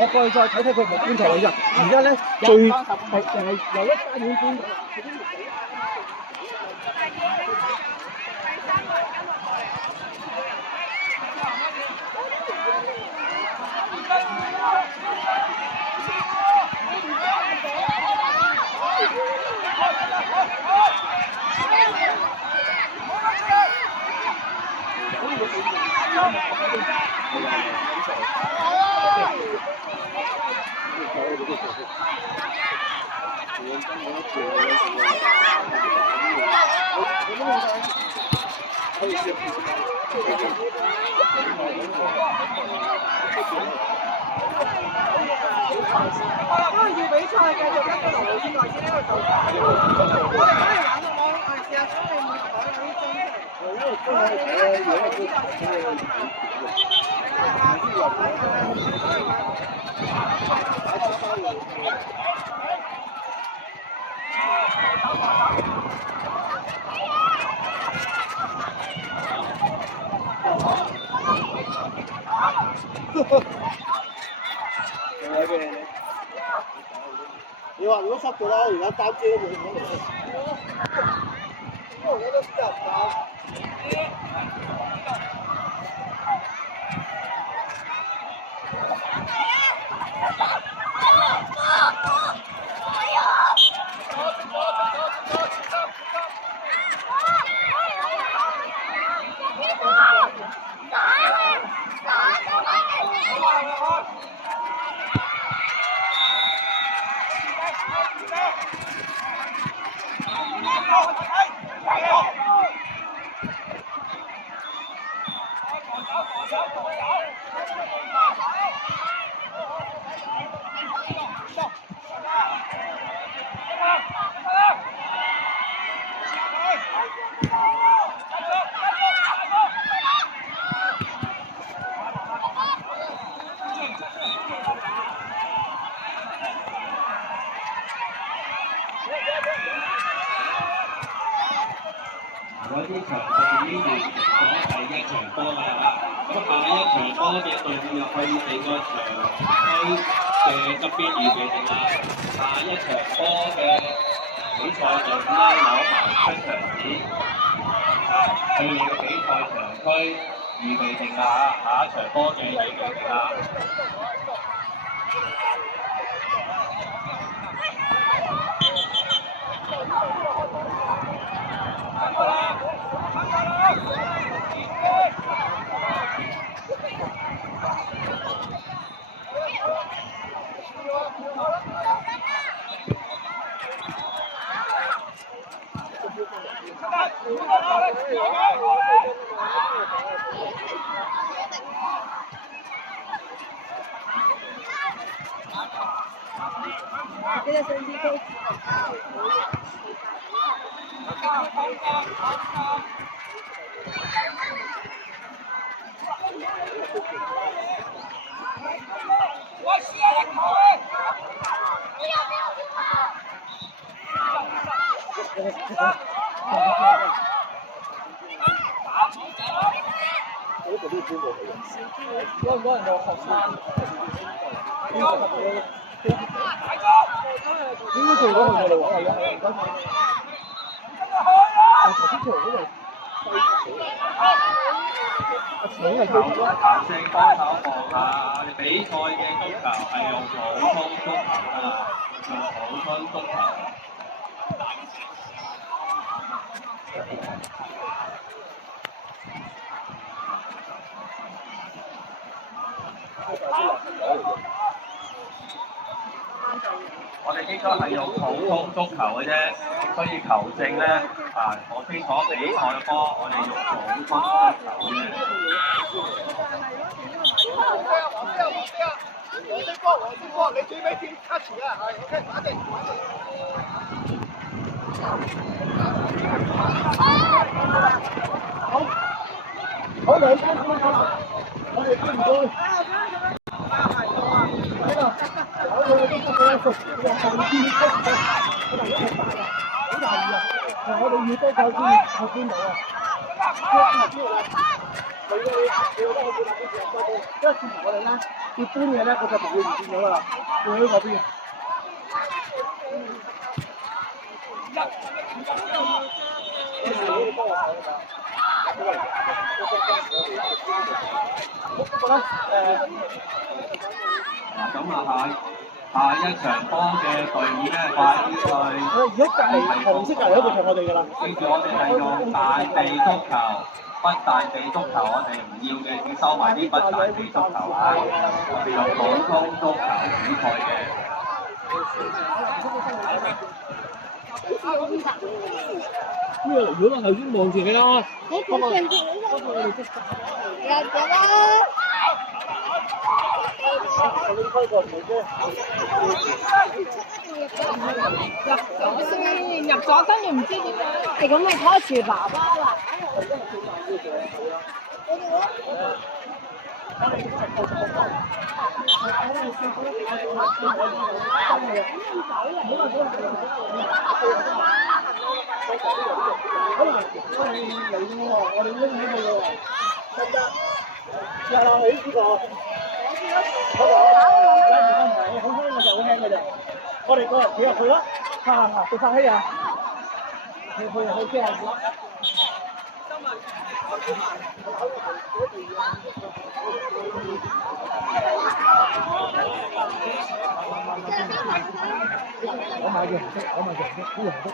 我過去再睇睇佢冇觀察位啫。而家咧最係由一間院搬到。可能要比賽繼續跟住羅老師內先呢個做法。我哋可以玩到我係試下將你每台嗰啲樽你話如果濕嘅啦，而家擔遮都冇可能。因為我覺得濕㗎。嗰啲場地已經完成咗第一場波㗎啦，咁下一場波嘅隊伍入去你個場區嘅側邊預備定啦。下一場波嘅比賽隊伍咧攞埋出場紙，去你嘅比賽場區預備定啦，下一場波嘅預備定啦。嗰啲搬過去嘅。嗰人就學生，應該做到佢哋喎，係啊，而家頭先做嗰度。彈性幫手望下，比賽嘅足球係用普通足球㗎，用普通足球。我哋應該係用普通足球嘅啫，所以球證咧我清楚比賽嘅波，我哋用普通足球嘅。我識波，你最尾點 touch 啊？係 ，OK， 打定。好兩分鐘，我哋追唔追？我哋要多夠先去邊度啊？一次同我哋咧要搬嘢咧，我就唔會唔見咗㗎啦，會喺嗰邊。咁下一場波嘅隊伍咧，快啲去。如果隔離紅色隔離嗰個就我哋㗎啦。記住，我哋係用大地足球，不大地足球我哋唔要嘅，要收埋啲不大地足球啊！我哋用普通足球比賽嘅。咩嚟？如果我頭先望住你啊！你睇上邊有咗啦！入咗跟住唔知點樣，係咁咪拖住爸爸啦。可能我哋嚟喎，我哋拎起佢喎，得唔得？入起呢個，好輕嘅就好輕嘅啫。我哋個人企入去咯，做發氣啊！去機下子。我買嘅唔識，啲人識。